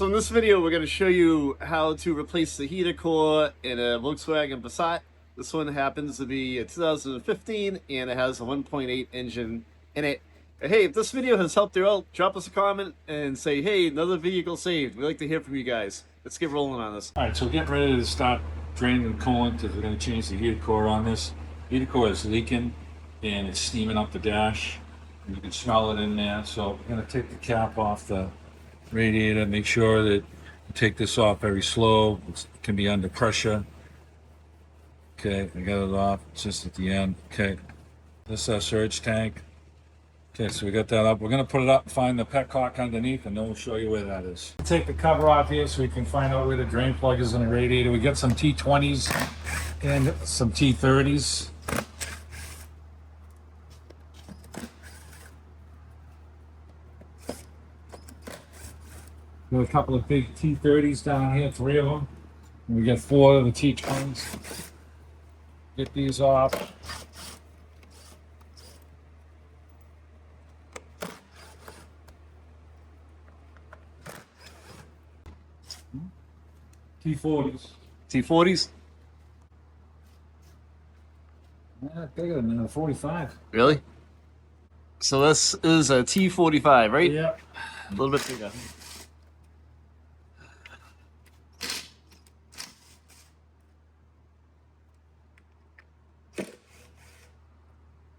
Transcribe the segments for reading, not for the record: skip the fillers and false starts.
So in this video, we're going to show you how to replace the heater core in a Volkswagen Passat. This one happens to be a 2015 and it has a 1.8 engine in it. Hey, if this video has helped you out, drop us a comment and say, hey, another vehicle saved. We'd like to hear from you guys. Let's get rolling on this. All right, so getting ready to start draining the coolant because we're going to change the heater core on this. Heater core is leaking and it's steaming up the dash. And you can smell it in there. So we're going to take the cap off the radiator, make sure that you take this off very slow. It can be under pressure. Okay, I got it off. It's just at the end. Okay, this is our surge tank. Okay, so we got that up. We're going to put it up and find the petcock underneath, and then we'll show you where that is. Take the cover off here so we can find out where the drain plug is in the radiator. We got some T20s and some T30s. Got a couple of big T30s down here, 3 of them. And we got 4 of the T20s. Get these off. T40s. T40s? Yeah, bigger than a 45. Really? So this is a T45, right? Yeah. A little bit bigger.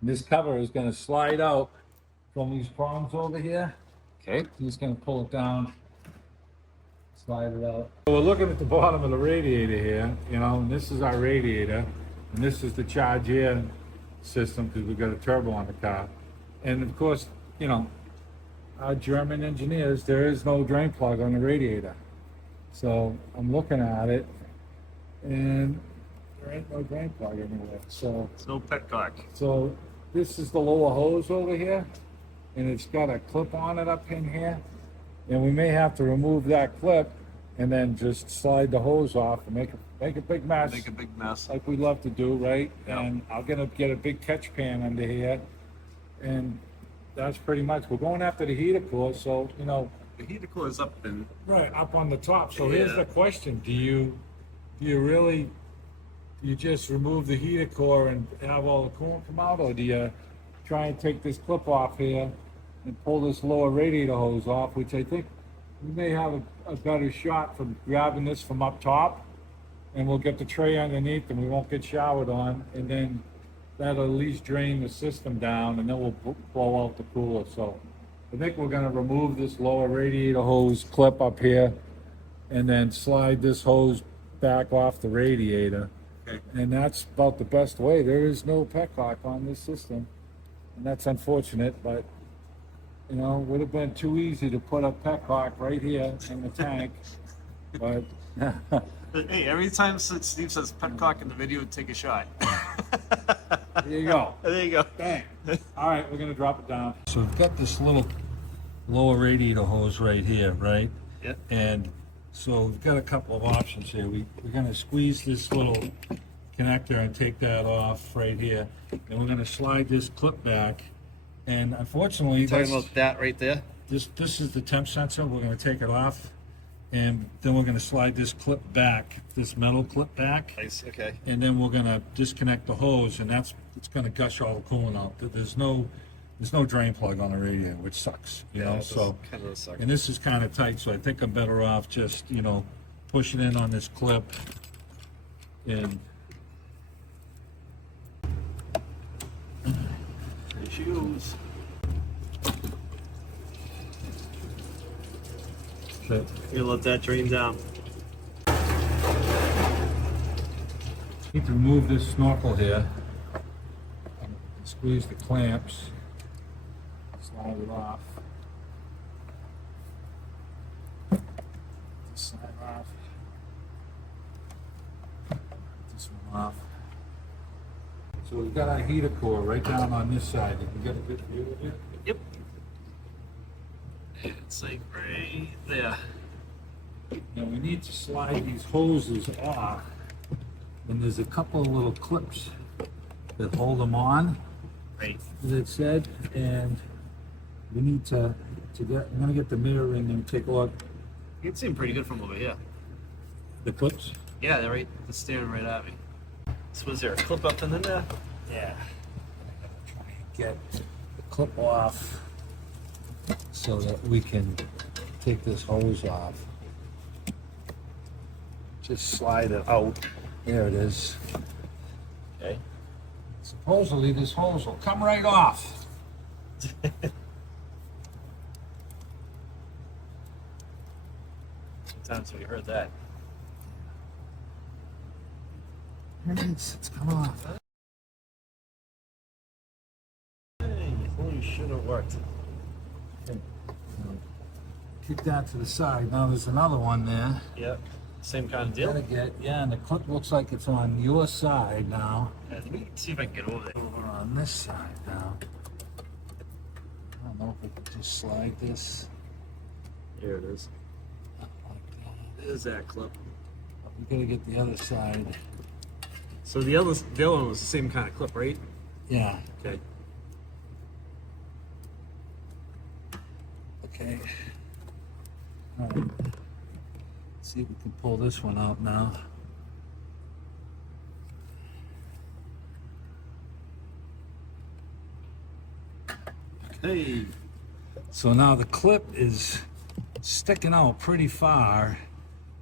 This cover is going to slide out from these prongs over here. Okay. He's going to pull it down, slide it out. So we're looking at the bottom of the radiator here, you know, and this is our radiator, and this is the charge air system because we've got a turbo on the car. And of course, you know, our German engineers, there is no drain plug on the radiator. So I'm looking at it, and there ain't no drain plug anywhere. So It's no petcock. So this is the lower hose over here, and it's got a clip on it up in here. And we may have to remove that clip and then just slide the hose off and make a big mess. Make a big mess. Like we love to do, right? Yeah. And I'm gonna get a big catch pan under here. And that's pretty much, we're going after the heater core, so, you know. The heater core is up and Right, up on the top. So Yeah. here's the question, do you just remove the heater core and have all the coolant come out, or do you try and take this clip off here and pull this lower radiator hose off, which I think we may have a better shot from grabbing this from up top, and we'll get the tray underneath and we won't get showered on, and then that'll at least drain the system down, and then we'll blow out the cooler. So I think we're gonna remove this lower radiator hose clip up here and then slide this hose back off the radiator. Okay. And that's about the best way. There is no petcock on this system, and that's unfortunate, but you know, would have been too easy to put a petcock right here in the tank. But hey, every time Steve says petcock in the video, take a shot. there you go. There you go. Bang. All right, we're gonna drop it down. So we've got this little lower radiator hose right here, right? Yeah. And so we've got a couple of options here. We're gonna squeeze this little connector and take that off right here. And we're gonna slide this clip back. And unfortunately, Talking about that right there? this is the temp sensor. We're gonna take it off. And then we're gonna slide this clip back, this metal clip back. Nice, okay. And then we're gonna disconnect the hose, and it's gonna gush all the coolant out. There's no drain plug on the radiator, which sucks, you know. So, kind of sucks. and this is kind of tight, so I think I'm better off just, you know, pushing in on this clip and There she goes. okay. You let that drain down. Need to remove this snorkel here. Squeeze the clamps. Slide it off. This side off. This one off. So we've got our heater core right down on this side. You can get a good view of it. Yep. It's like right there. Now we need to slide these hoses off. And there's a couple of little clips that hold them on. Right. As it said, and we need to get, I'm gonna get the mirror in and take a look. It seemed pretty good from over here. The clips? Yeah, they're staring right at me. So was there a clip up in there? Yeah. Try and get the clip off so that we can take this hose off. Just slide it out. There it is. Okay. Supposedly this hose will come right off. Sometimes we heard that. It's come off. Hey, holy should have worked. Kick that to the side. Now there's another one there. Yep. Same kind of deal. Yeah, and the clip looks like it's on your side now. Let me see if I can get over there. Over on this side now. I don't know if we can just slide this There it is. up like that. There's that clip. We gotta get the other side. So the other one was the same kind of clip, right? Yeah. Okay. Okay. All right. Let's see if we can pull this one out now. Hey. So now the clip is sticking out pretty far,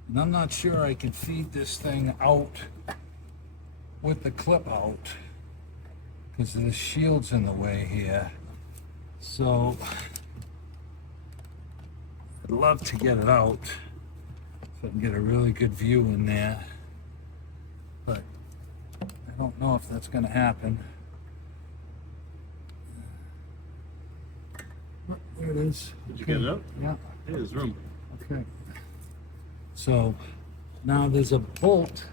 and I'm not sure I can feed this thing out with the clip out because the shield's in the way here. So I'd love to get it out so I can get a really good view in there, but I don't know if that's going to happen. There it is. Did you get it up? Yeah. Yeah, there's room. Okay. So now there's a bolt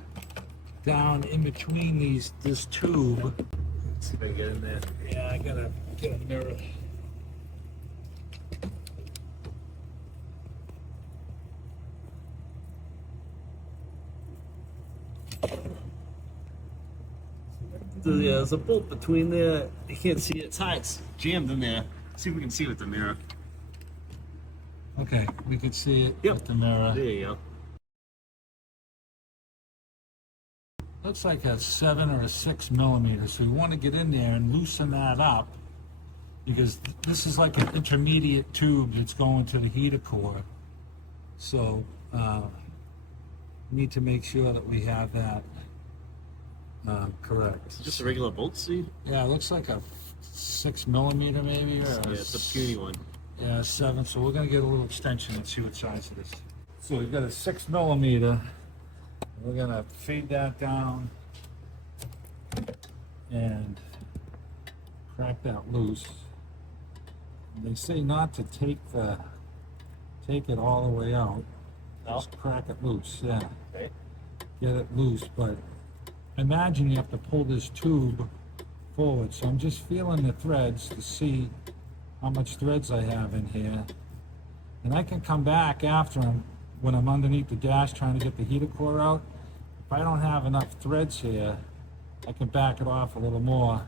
down in between this tube. Let's see if I can get in there. Yeah, I gotta get a mirror. There's a bolt between there. You can't see it. It's high. It's jammed in there. See if we can see with the mirror. Okay, we can see it Yep. with the mirror. There you go. Looks like a 7 or a 6 millimeter. So we want to get in there and loosen that up because this is like an intermediate tube that's going to the heater core. So we need to make sure that we have that correct. Just a regular bolt, see? Yeah, it looks like a 6 millimeter maybe. Or Yeah, it's a puny one. Yeah, 7. So we're gonna get a little extension and see what size it is. So we've got a 6 millimeter. We're gonna feed that down and crack that loose. They say not to take it all the way out. No? Just crack it loose. Yeah, Okay. get it loose. But imagine you have to pull this tube forward. So I'm just feeling the threads to see how much threads I have in here, and I can come back after when I'm underneath the dash trying to get the heater core out. If I don't have enough threads here, I can back it off a little more.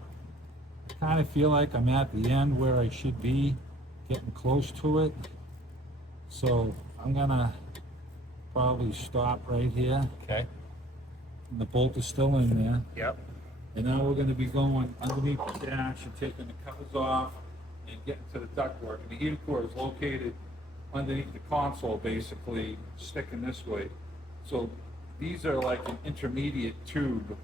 I kind of feel like I'm at the end where I should be, getting close to it. So I'm gonna probably stop right here. Okay. And the bolt is still in there. Yep. And now we're gonna be going underneath the dash and taking the covers off and getting to the ductwork. And the heater core is located underneath the console, basically sticking this way. So these are like an intermediate tube,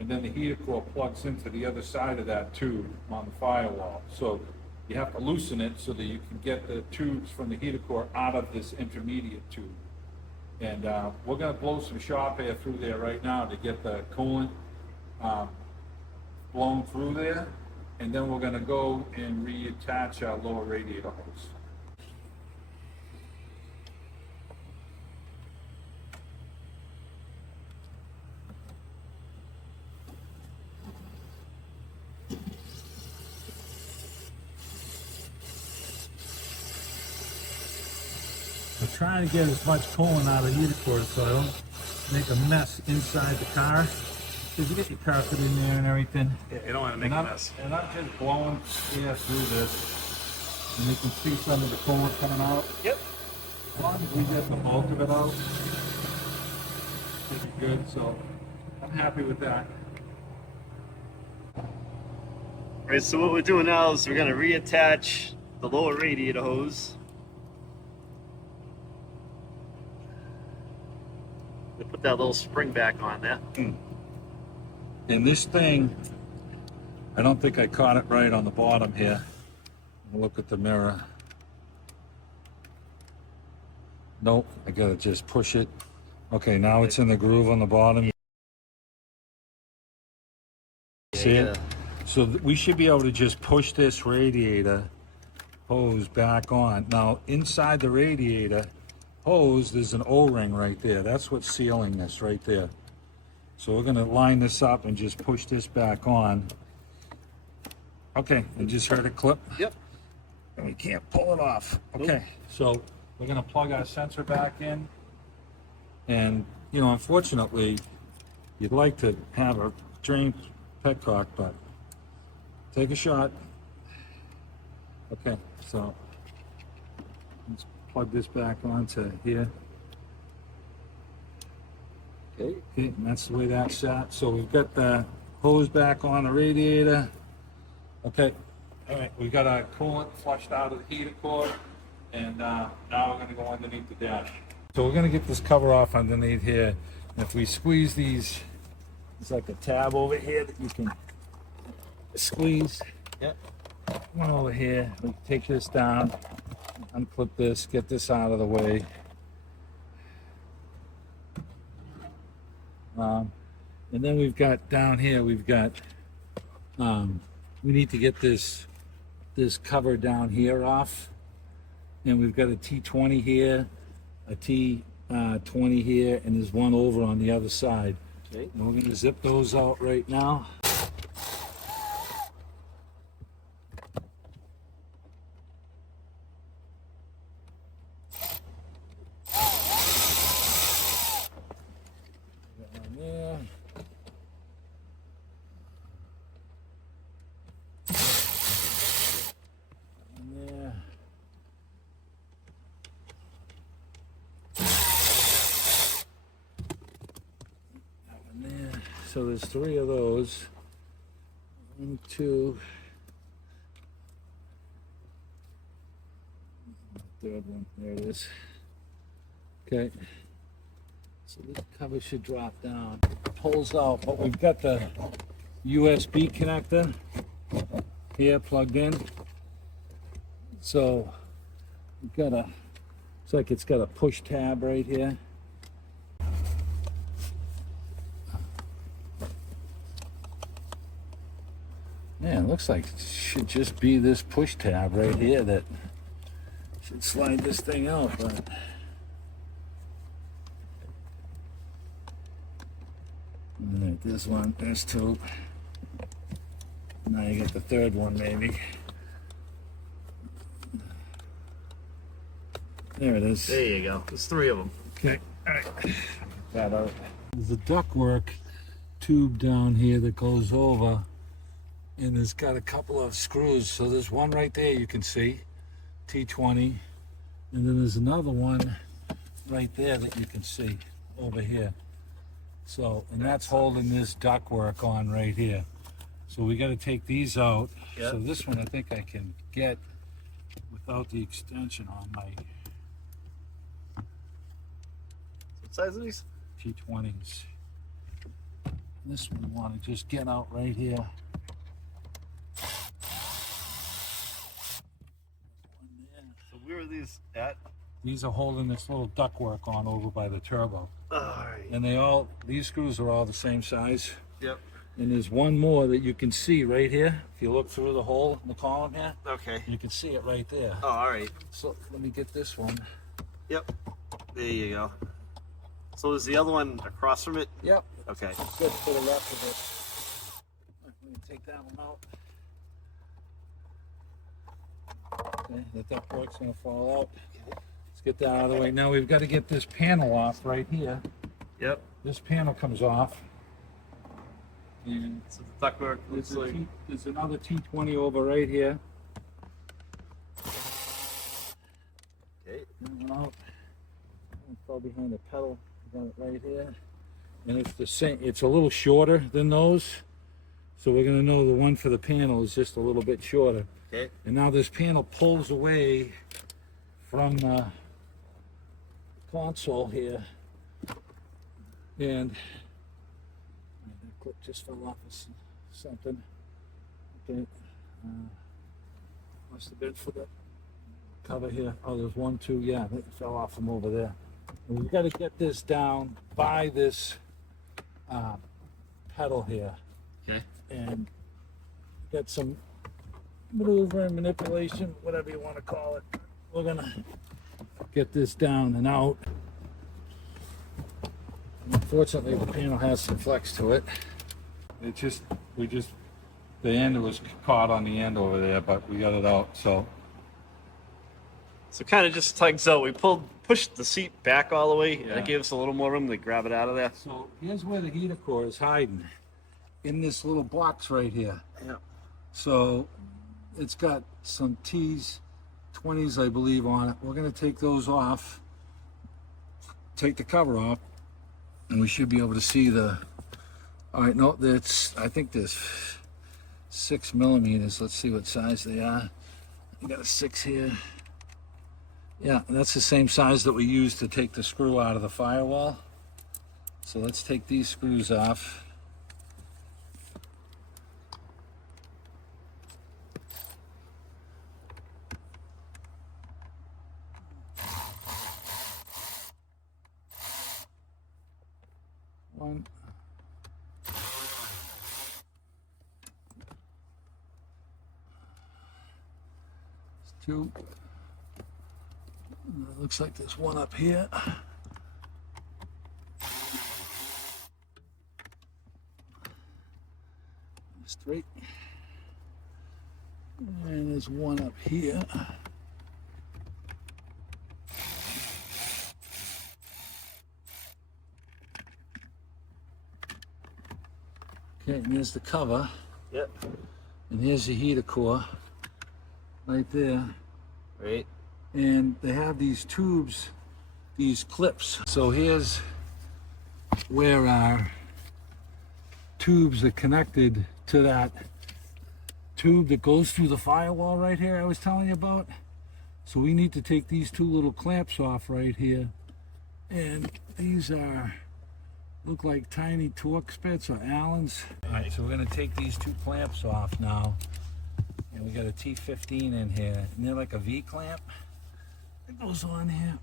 and then the heater core plugs into the other side of that tube on the firewall. So you have to loosen it so that you can get the tubes from the heater core out of this intermediate tube. And we're gonna blow some shop air through there right now to get the coolant blown through there, and then we're gonna go and reattach our lower radiator hose. We're trying to get as much coolant out of the heater core so I don't make a mess inside the car. Because you get your carpet in there and everything. Yeah, you don't want to make a mess. And I'm just blowing air through this. And you can see some of the coolant coming out. Yep. As long as we get the bulk of it out, should be good. So I'm happy with that. Right, so what we're doing now is we're going to reattach the lower radiator hose. We'll put that little spring back on there. And this thing, I don't think I caught it right on the bottom here. Look at the mirror. Nope, I gotta just push it. Okay, now it's in the groove on the bottom. See it? So we should be able to just push this radiator hose back on. Now, inside the radiator hose, there's an O-ring right there. That's what's sealing this right there. So we're gonna line this up and just push this back on. Okay, I just heard it clip. Yep. And we can't pull it off. Okay, so we're gonna plug our sensor back in. And, you know, unfortunately, you'd like to have a drain petcock, but take a shot. Okay, so let's plug this back onto here. Okay, and that's the way that's set. So we've got the hose back on the radiator. Okay, all right, we got our coolant flushed out of the heater core, and now we're gonna go underneath the dash. So we're gonna get this cover off underneath here. And if we squeeze these, there's like a tab over here that you can squeeze. Yep. One over here. We can take this down, unclip this, get this out of the way. And then we've got down here, we've got, we need to get this cover down here off. And we've got a T20 here, a T20 here, and there's one over on the other side. Okay. And we're gonna zip those out right now. Down there. Down there. Down there. So there's 3 of those. 1, 2. Third one. There it is. Okay. So this cover should drop down. Pulls out, but we've got the USB connector here plugged in. So we've got a, it's like it's got a push tab right here. Yeah, it looks like it should just be this push tab right here that should slide this thing out, but all right, there's one, there's 2. Now you get the 3rd one, maybe. There it is. There you go. There's 3 of them. Okay, all right. That out. There's a ductwork tube down here that goes over, and it's got a couple of screws. So there's one right there you can see, T20, and then there's another one right there that you can see over here. So, and that's holding this ductwork on right here. So we got to take these out. Yep. So this one I think I can get without the extension on my What size are these? T20s. This one we want to just get out right here. So where are these at? These are holding this little ductwork on over by the turbo. Alright. And these screws are all the same size. Yep. And there's one more that you can see right here. If you look through the hole in the column here, Okay. you can see it right there. Oh, alright. So let me get this one. Yep. There you go. So is the other one across from it? Yep. Okay. Good for the left of it. Let me take that one out. Okay, the ductwork's gonna fall out. Let's get that out of the way. Now we've got to get this panel off right here. Yep. This panel comes off. And So the ductwork looks like. there's another T20 over right here. Okay. That one out. all behind the pedal. I got it right here. And it's the same, it's a little shorter than those. So we're gonna know the one for the panel is just a little bit shorter. Okay. And now this panel pulls away from the console here. And that clip just fell off of something. Okay. Must have been for the cover here. Oh, there's one, two, yeah, it fell off from over there. And we've got to get this down by this pedal here. Okay. And get some maneuver and manipulation, whatever you want to call it. We're gonna get this down and out. Unfortunately, the panel has some flex to it. The end was caught on the end over there, but we got it out, so. So kind of just tugs out. We pushed the seat back all the way. Yeah. That gave us a little more room to grab it out of there. So here's where the heater core is hiding, in this little box right here. Yeah. So it's got some T's, 20s, I believe, on it. We're gonna take those off, take the cover off, and we should be able to see the, all right, no, I think there's 6 millimeters. Let's see what size they are. We got a 6 here. Yeah, that's the same size that we used to take the screw out of the firewall. So let's take these screws off. One. Two. It looks like there's one up here. There's 3. And there's one up here. Okay, and there's the cover. Yep. And here's the heater core right there. Right. And they have these tubes, these clips. So here's where our tubes are connected to that tube that goes through the firewall right here I was telling you about. So we need to take these 2 little clamps off right here. And these look like tiny Torx bits or Allens. All right, so we're gonna take these 2 clamps off now. And we got a T15 in here. And they're like a V clamp. It goes on here.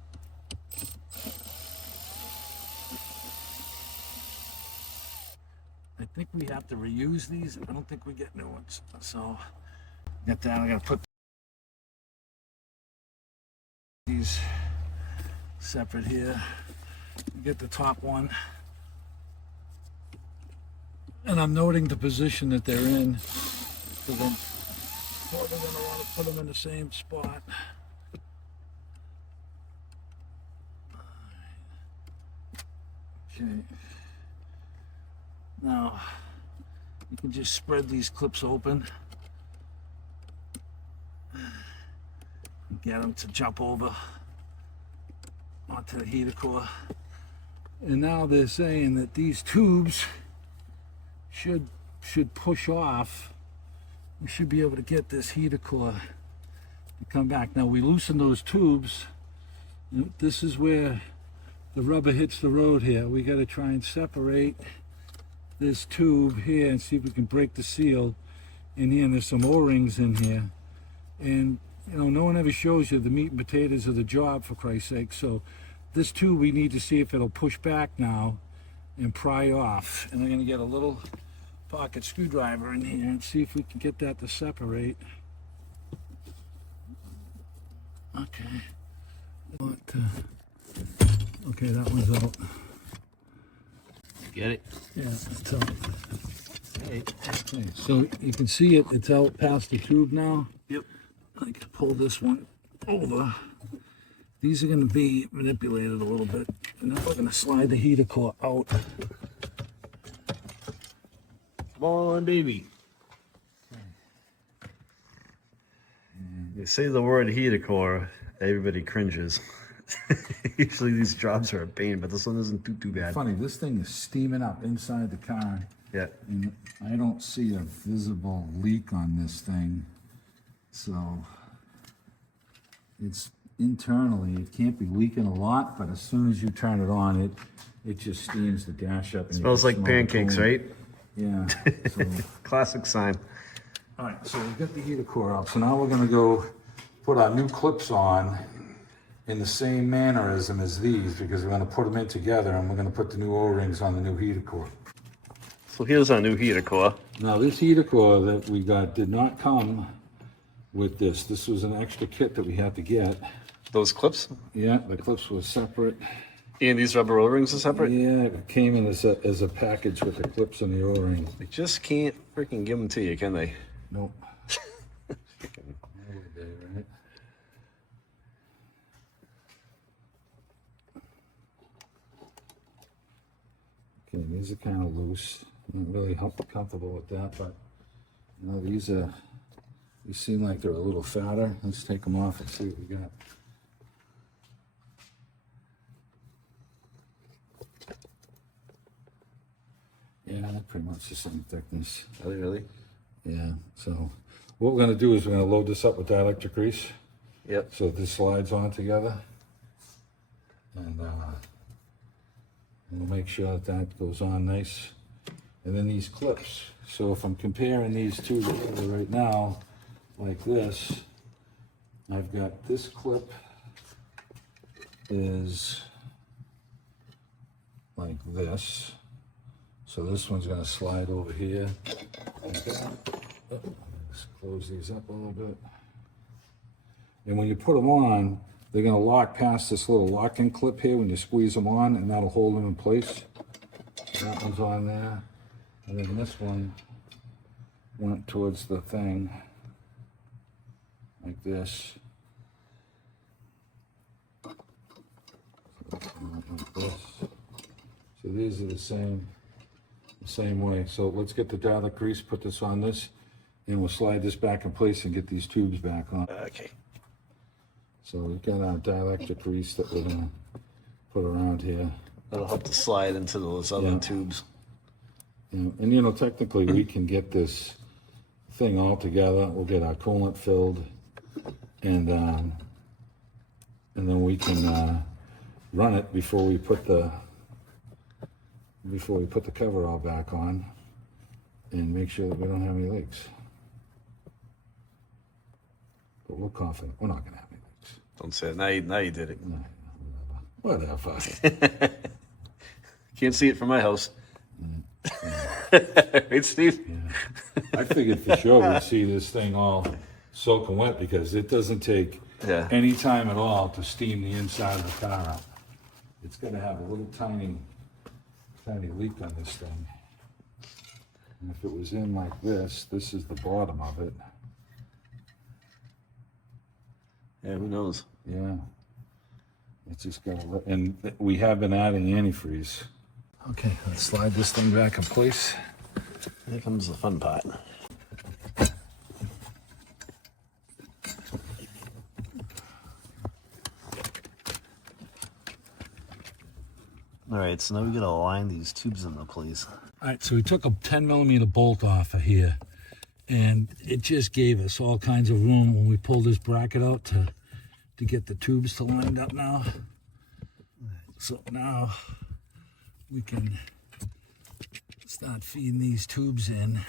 I think we have to reuse these. I don't think we get new ones. So get that. I gotta put these separate here. Get the top one. And I'm noting the position that they're in. So then we're gonna want to put them in the same spot. Okay. Now, you can just spread these clips open and get them to jump over onto the heater core. And now they're saying that these tubes should push off. We should be able to get this heater core to come back. Now we loosen those tubes. This is where the rubber hits the road here. We got to try and separate this tube here and see if we can break the seal in here. And there's some O-rings in here. And you know, no one ever shows you the meat and potatoes of the job, for Christ's sake. So this tube, we need to see if it'll push back now and pry off. And I'm going to get a little pocket screwdriver in here and see if we can get that to separate. Okay. Okay, that one's out. Get it? Yeah, it's out. Okay, so you can see it's out past the tube now. Yep. I can pull this one over. These are going to be manipulated a little bit. And then we're going to slide the heater core out. Come on, baby. You say the word heater core, everybody cringes. Usually these jobs are a pain, but this one isn't too bad. Funny, this thing is steaming up inside the car. Yeah. And I don't see a visible leak on this thing. So it's internally, it can't be leaking a lot, but as soon as you turn it on, it just steams the dash up. And Smells like pancakes, right? Yeah. So, classic sign. all right, so we've got the heater core up. So now we're gonna go put our new clips on in the same mannerism as these, because we're gonna put them in together and we're gonna put the new O-rings on the new heater core. So here's our new heater core. Now this heater core that we got did not come with this. This was an extra kit that we had to get. Those clips? Yeah, the clips were separate. And these rubber O-rings are separate? Yeah, it came in as a package with the clips and the O-rings. They just can't freaking give them to you, can they? Nope. Right? Okay, these are kind of loose. I'm not really comfortable with that, but you know, these seem like they're a little fatter. Let's take them off and see what we got. Yeah, they're pretty much the same thickness. Are they really? Yeah, so what we're gonna do is we're gonna load this up with dielectric grease. Yep. So this slides on together. And we'll make sure that that goes on nice. And then these clips. So if I'm comparing these two together right now, like this, I've got this clip is like this. So this one's gonna slide over here. Let's close these up a little bit. And when you put them on, they're gonna lock past this little locking clip here when you squeeze them on, and that'll hold them in place. That one's on there. And then this one went towards the thing, like this. Like this. So these are the same way. So let's get the dielectric grease, put this on this, and we'll slide this back in place and get these tubes back on. Okay. So we've got our dielectric grease that we're gonna put around here. That'll help to slide into those other tubes. Yeah. And you know, technically we can get this thing all together. We'll get our coolant filled, and then we can run it before we put the cover all back on, and make sure that we don't have any leaks. But we're confident we're not gonna have any leaks. Don't say it. Now you did it. No, whatever. Can't see it from my house. Right, Steve? Yeah. I figured for sure we'd see this thing all soaking wet, because it doesn't take any time at all to steam the inside of the car up. It's gonna have a little tiny leak on this thing. And if it was in like this is the bottom of it. Yeah, who knows? Yeah. It's just gonna, and we have been adding antifreeze. Okay, let's slide this thing back in place. Here comes the fun part. All right, so now we gotta align these tubes into place. All right, so we took a 10mm bolt off of here, and it just gave us all kinds of room when we pulled this bracket out to get the tubes to line up now. So now we can start feeding these tubes in.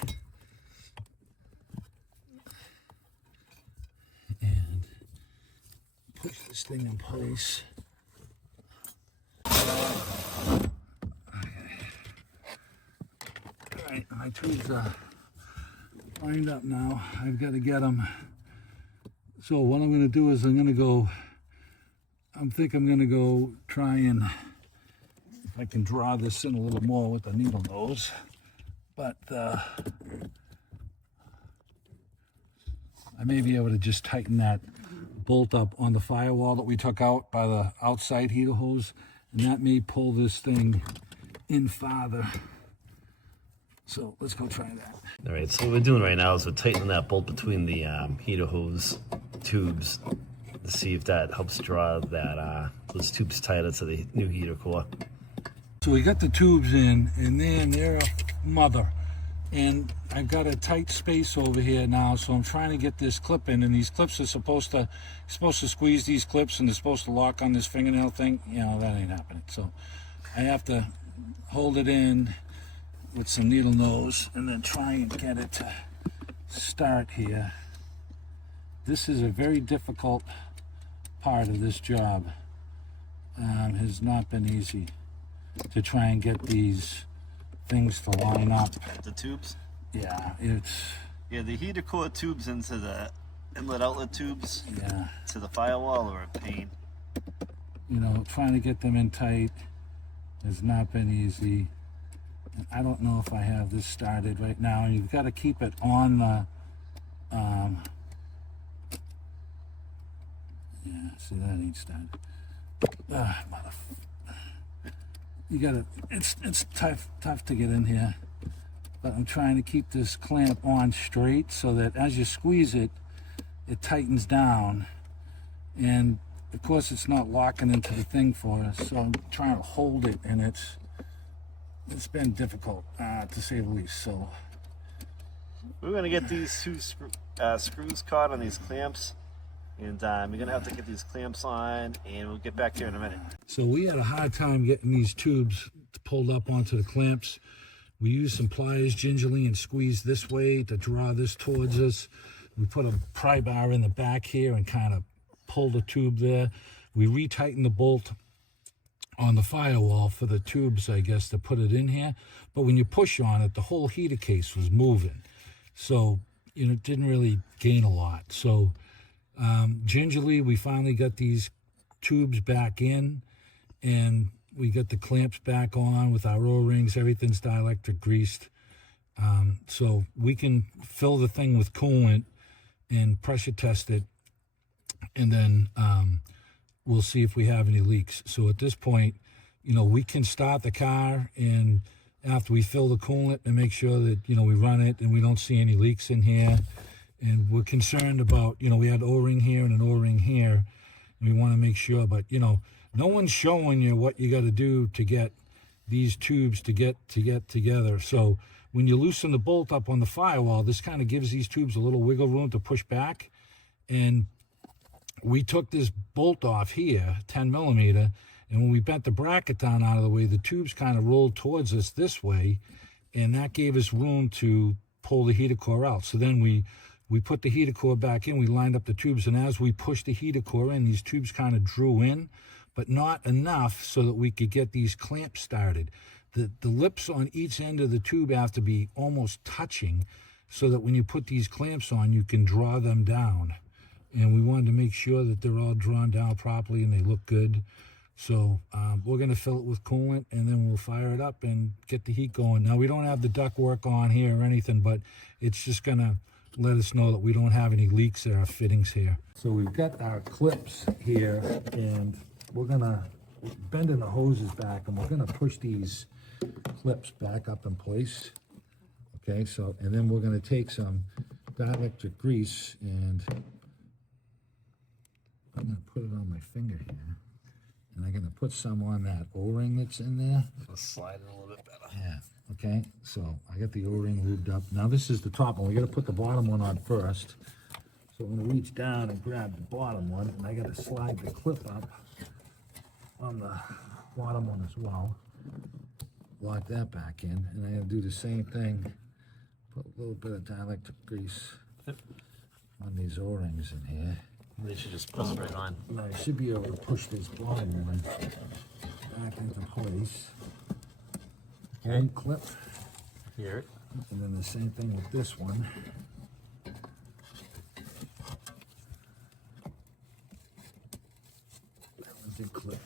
And push this thing in place. Alright, my tubes are lined up now. I've got to get them. So what I'm going to do is I'm going to go try and, if I can draw this in a little more with the needle nose. But I may be able to just tighten that bolt up on the firewall that we took out by the outside heater hose, and that may pull this thing in farther. So let's go try that. All right, so what we're doing right now is we're tightening that bolt between the heater hose tubes to see if that helps draw that those tubes tighter to the new heater core. So we got the tubes in, and then they're a mother. And I've got a tight space over here now, so I'm trying to get this clip in, and these clips are supposed to squeeze these clips, and they're supposed to lock on this fingernail thing. You know, that ain't happening. So I have to hold it in with some needle nose and then try and get it to start here. This is a very difficult part of this job. Has not been easy to try and get these things to line up. The tubes? Yeah, the heater core tubes into the inlet outlet tubes. Yeah. To the firewall are a pain. You know, trying to get them in tight has not been easy. And I don't know if I have this started right now. And you've got to keep it on the yeah, see, that ain't started. You gotta, it's tough to get in here, but I'm trying to keep this clamp on straight so that as you squeeze it, it tightens down, and of course it's not locking into the thing for us, so I'm trying to hold it, and it's been difficult to say the least. So we're gonna get these two screws caught on these clamps, and you're gonna have to get these clamps on, and we'll get back here in a minute. So we had a hard time getting these tubes pulled up onto the clamps. We used some pliers gingerly and squeezed this way to draw this towards us. We put a pry bar in the back here and kind of pulled the tube there. We retightened the bolt on the firewall for the tubes, I guess, to put it in here. But when you push on it, the whole heater case was moving. So, you know, it didn't really gain a lot. So gingerly, we finally got these tubes back in, and we got the clamps back on with our O-rings. Everything's dielectric greased. So we can fill the thing with coolant and pressure test it, and then we'll see if we have any leaks. So at this point, you know, we can start the car, and after we fill the coolant and make sure that, you know, we run it and we don't see any leaks in here. And we're concerned about, you know, we had O-ring here and an O-ring here. And we want to make sure, but, you know, no one's showing you what you got to do to get these tubes to get together. So when you loosen the bolt up on the firewall, this kind of gives these tubes a little wiggle room to push back. And we took this bolt off here, 10 millimeter, and when we bent the bracket down out of the way, the tubes kind of rolled towards us this way, and that gave us room to pull the heater core out. So then we put the heater core back in, we lined up the tubes, and as we pushed the heater core in, these tubes kind of drew in, but not enough so that we could get these clamps started. The lips on each end of the tube have to be almost touching so that when you put these clamps on, you can draw them down. And we wanted to make sure that they're all drawn down properly and they look good. So we're going to fill it with coolant, and then we'll fire it up and get the heat going. Now, we don't have the duct work on here or anything, but it's just going to let us know that we don't have any leaks in our fittings here. So we've got our clips here, and we're going to bend the hoses back, and we're going to push these clips back up in place. Okay, so, and then we're going to take some dielectric grease, and I'm going to put it on my finger here. And I'm going to put some on that O-ring that's in there. It'll slide it a little bit better. Yeah. Okay. So I got the O-ring lubed up. Now this is the top one. We got to put the bottom one on first. So I'm going to reach down and grab the bottom one, and I got to slide the clip up on the bottom one as well. Lock that back in, and I'm going to do the same thing. Put a little bit of dielectric grease on these O-rings in here. They should just press right on. Now I should be able to push this bottom one back into place. Okay. Clip. Hear it. And then the same thing with this one. That one's a clip.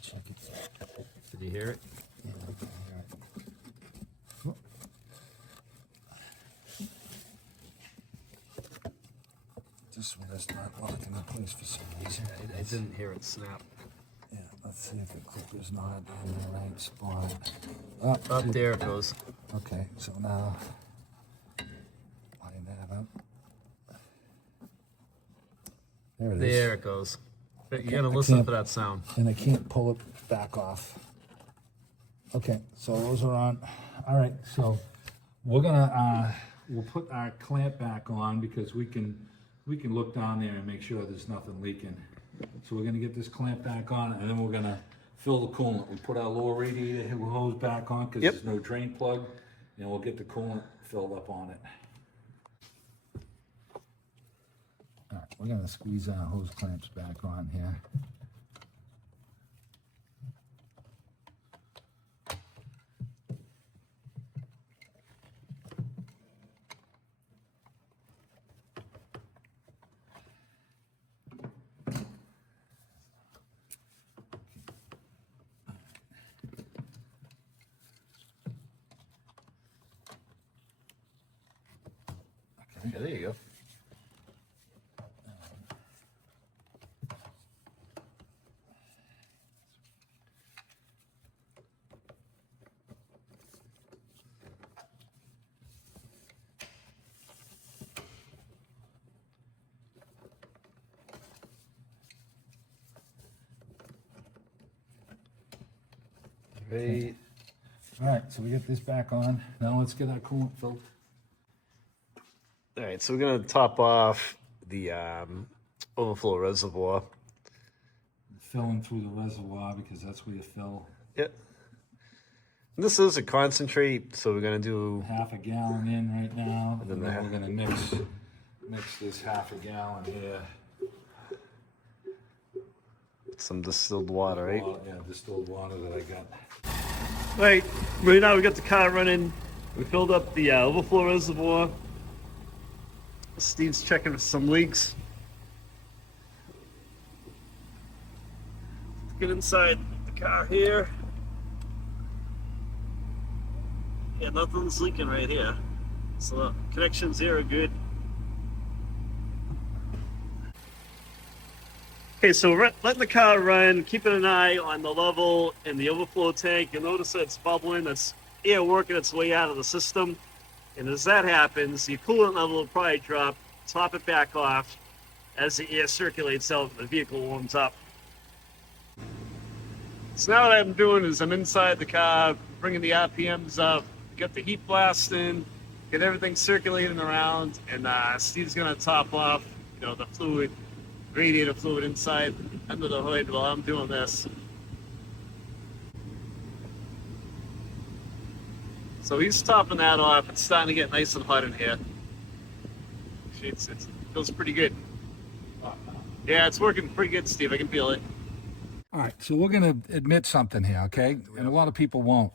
Check it. Did you hear it? Yeah, I can hear it. Oh. This one is not locking in place for some reason. I didn't hear it snap. Yeah, let's see if the clip is not in the right spot. Up there it goes. Okay, so now line that up. There it is. There it goes. You Okay, gotta I listen can't- for that sound. And I can't pull it back off. Okay, so those are on. All right, so we're gonna we'll put our clamp back on because we can look down there and make sure there's nothing leaking. So we're gonna get this clamp back on, and then we're gonna fill the coolant. We put our lower radiator hose back on because Yep. there's no drain plug, and we'll get the coolant filled up on it. All right, we're gonna squeeze our hose clamps back on here. Yeah, there you go. Great. All right, so we get this back on. Now let's get our coolant filled. All right, so we're gonna top off the overflow reservoir. Filling through the reservoir because that's where you fill. Yep. This is a concentrate, so we're gonna do Half a gallon in right now, And and then then we're gonna mix this half a gallon here. some distilled water, right? Yeah, distilled water that I got. Right now we got the car running. We filled up the overflow reservoir. Steve's checking for some leaks. Let's get inside the car here. Yeah, nothing's leaking right here. So the connections here are good. Okay, so we're letting the car run, keeping an eye on the level in the overflow tank. You'll notice that it's bubbling, that's air working its way out of the system. And as that happens, your coolant level will probably drop, top it back off as the air circulates out and the vehicle warms up. So now what I'm doing is I'm inside the car, bringing the RPMs up, get the heat blasting, get everything circulating around, and Steve's gonna top off, the fluid, radiator fluid inside under the hood while I'm doing this. So he's topping that off. It's starting to get nice and hot in here. It feels pretty good. Yeah, it's working pretty good, Steve. I can feel it. All right, so we're gonna admit something here, okay? And a lot of people won't.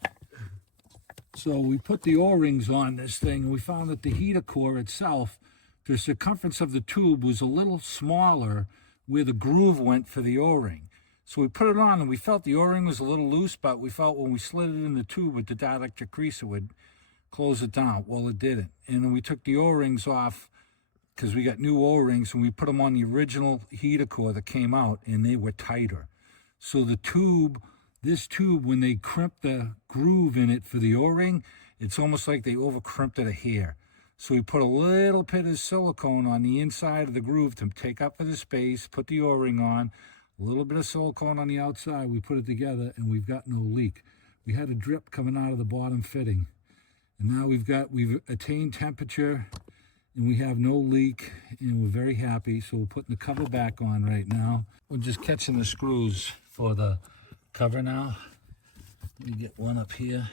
So we put the O-rings on this thing, and we found that the heater core itself, the circumference of the tube was a little smaller where the groove went for the O-ring. So we put it on, and we felt the O-ring was a little loose, but we felt when we slid it in the tube with the dielectric grease, it would close it down. Well, it didn't. And then we took the O-rings off because we got new O-rings, and we put them on the original heater core that came out, and they were tighter. So the tube, this tube, when they crimped the groove in it for the O-ring, it's almost like they over-crimped it a hair. So we put a little bit of silicone on the inside of the groove to take up for the space, put the O-ring on, a little bit of silicone on the outside, we put it together, and we've got no leak. We had a drip coming out of the bottom fitting. And now we've attained temperature, and we have no leak, and we're very happy. So we're putting the cover back on right now. We're just catching the screws for the cover now. Let me get one up here.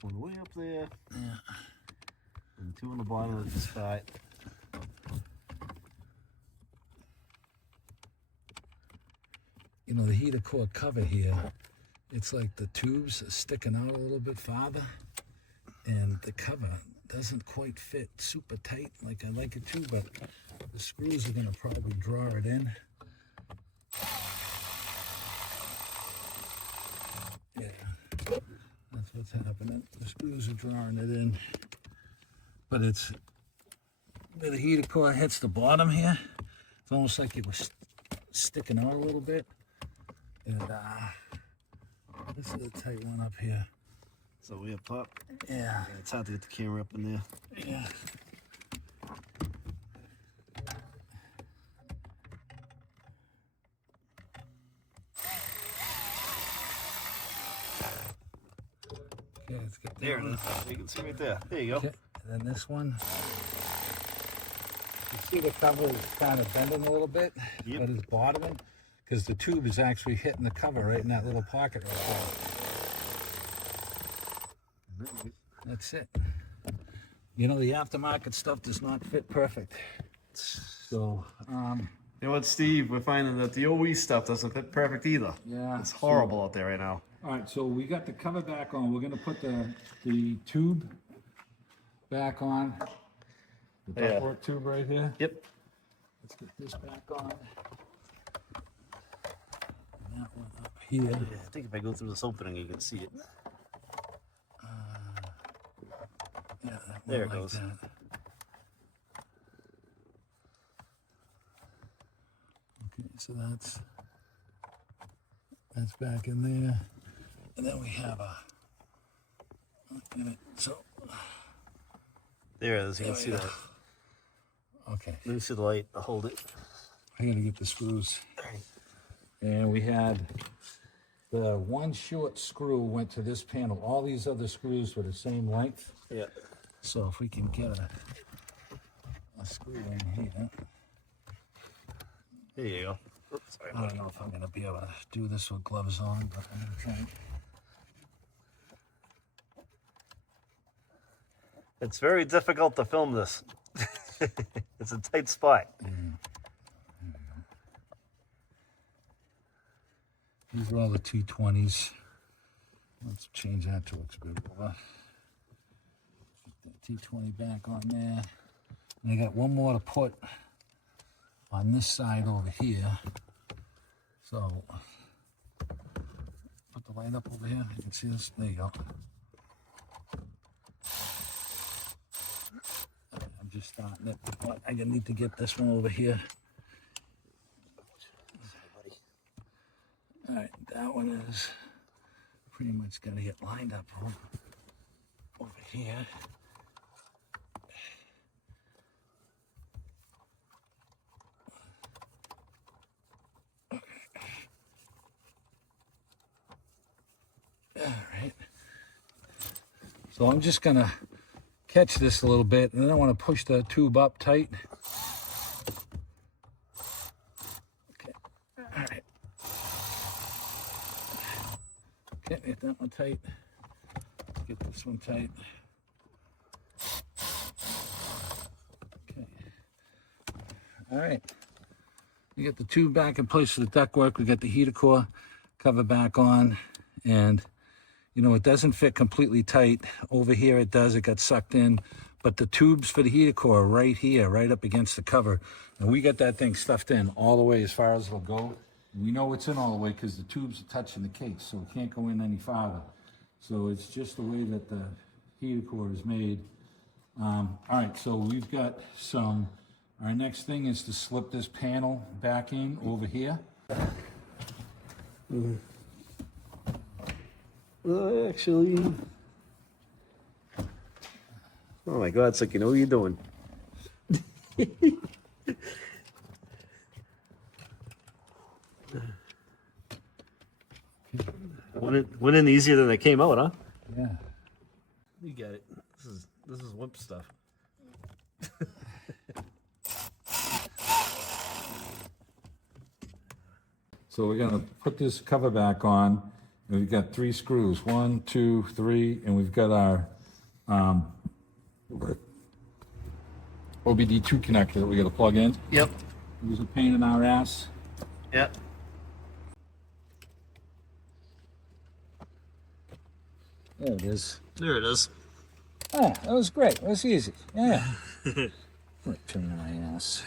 One way up there. Yeah. And two on the bottom of the spot. The heater core cover here, it's like the tubes are sticking out a little bit farther, and the cover doesn't quite fit super tight like I like it to, but the screws are going to probably draw it in. Yeah, that's what's happening. The screws are drawing it in, but it's where the heater core hits the bottom here. It's almost like it was sticking out a little bit. And this is a tight one up here. So we have pop. Yeah. It's hard to get the camera up in there. Yeah. Okay, let's get There it is. You can see right there. There you go. Okay, and then this one. You see the cover is kind of bending a little bit, Yep. but it's bottoming because the tube is actually hitting the cover right in that little pocket right there. That's it. You know, the aftermarket stuff does not fit perfect. So, You know what, Steve? We're finding that the OE stuff doesn't fit perfect either. yeah. It's horrible out there right now. All right, so we got the cover back on. We're gonna put the tube back on. The Yeah. ductwork tube right here. Yep. Let's get this back on. And that one up here. Yeah, I think if I go through this opening, you can see it. Yeah, that There one it like goes. that. Okay, so that's back in there. And then we have a in it. So There it is. You can see that. okay. Let me see the light. I'll hold it. I gotta get the screws. And we had the one short screw went to this panel. All these other screws were the same length. Yeah. So if we can get a screw in here. There you go. Oops, sorry. I don't know if I'm gonna be able to do this with gloves on, but I'm gonna try. It's very difficult to film this. It's a tight spot. These are all the 220s. Let's change that to Experience. Get the 220 back on there. And I got one more to put on this side over here. So put the light up over here. You can see this. There you go. I'm just starting it. But I need to get this one over here. All right, that one is pretty much got to get lined up over here. All right. So I'm just gonna catch this a little bit, and then I want to push the tube up tight. Okay. All right. Okay, get that one tight. Get this one tight. Okay. All right. We get the tube back in place for the ductwork. We got the heater core cover back on, and you know, it doesn't fit completely tight. Over here it does, it got sucked in. But the tubes for the heater core are right here, right up against the cover. And we got that thing stuffed in all the way as far as it'll go. And we know it's in all the way because the tubes are touching the case, so it can't go in any farther. So it's just the way that the heater core is made. All right, so we've got our next thing is to slip this panel back in over here. Well, actually, oh my God, it's like you know what you're doing. Went in easier than it came out, huh? Yeah. You got it. This is wimp stuff. So we're gonna put this cover back on. And we've got 3 screws, 1, 2, 3, and we've got our OBD2 connector that we gotta plug in. Yep. It was a pain in our ass. Yep. There it is. There it is. Ah, that was great. That was easy. Yeah. What a pain in my ass.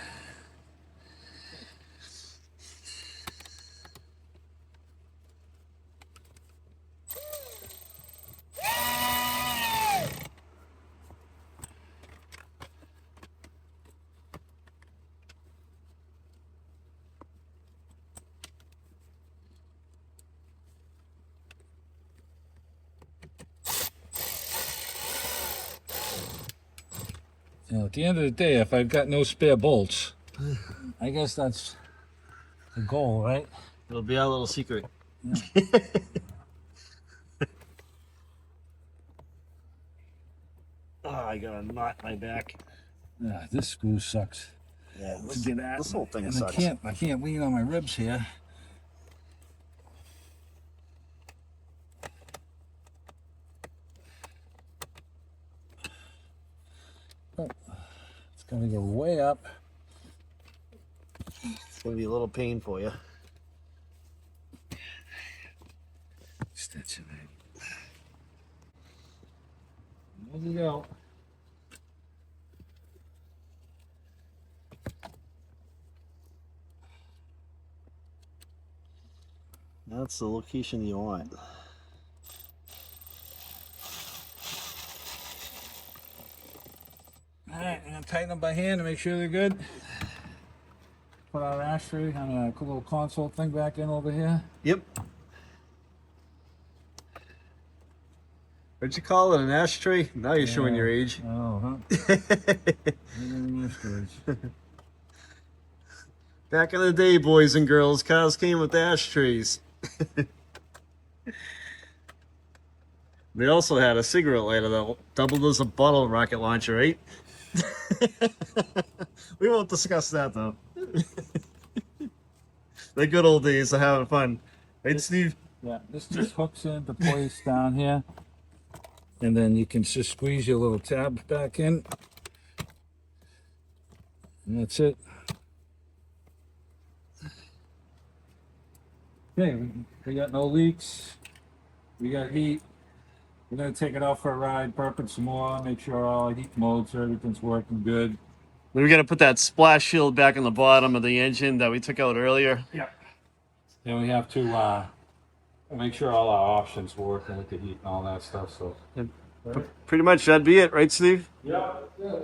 You know, at the end of the day, if I've got no spare bolts, I guess that's the goal, right? It'll be our little secret. I got a knot in my back. Yeah, this screw sucks. Yeah, To get at. this whole thing And sucks. I can't lean on my ribs here. Oh, it's gonna go way up. It's gonna be a little pain for you. Stitch it in. There you go. That's the location you want. All right, I'm gonna tighten them by hand to make sure they're good. Put our ashtray on a little console thing back in over here. Yep. What'd you call it? An ashtray? Now you're showing your age. Oh, huh? Back in the day, boys and girls, cars came with ashtrays. They also had a cigarette lighter that doubled as a bottle rocket launcher, right? We won't discuss that, though. The good old days of having fun. Right, Steve? Yeah, this just hooks into place down here. And then you can just squeeze your little tab back in. And that's it. Okay, we got no leaks. We got heat. We're gonna take it out for a ride, burp it some more, make sure all heat modes, everything's working good. We got to put that splash shield back on the bottom of the engine that we took out earlier. Yeah. Then we have to make sure all our options working with the heat and all that stuff. So Pretty much that'd be it, right, Steve? yeah.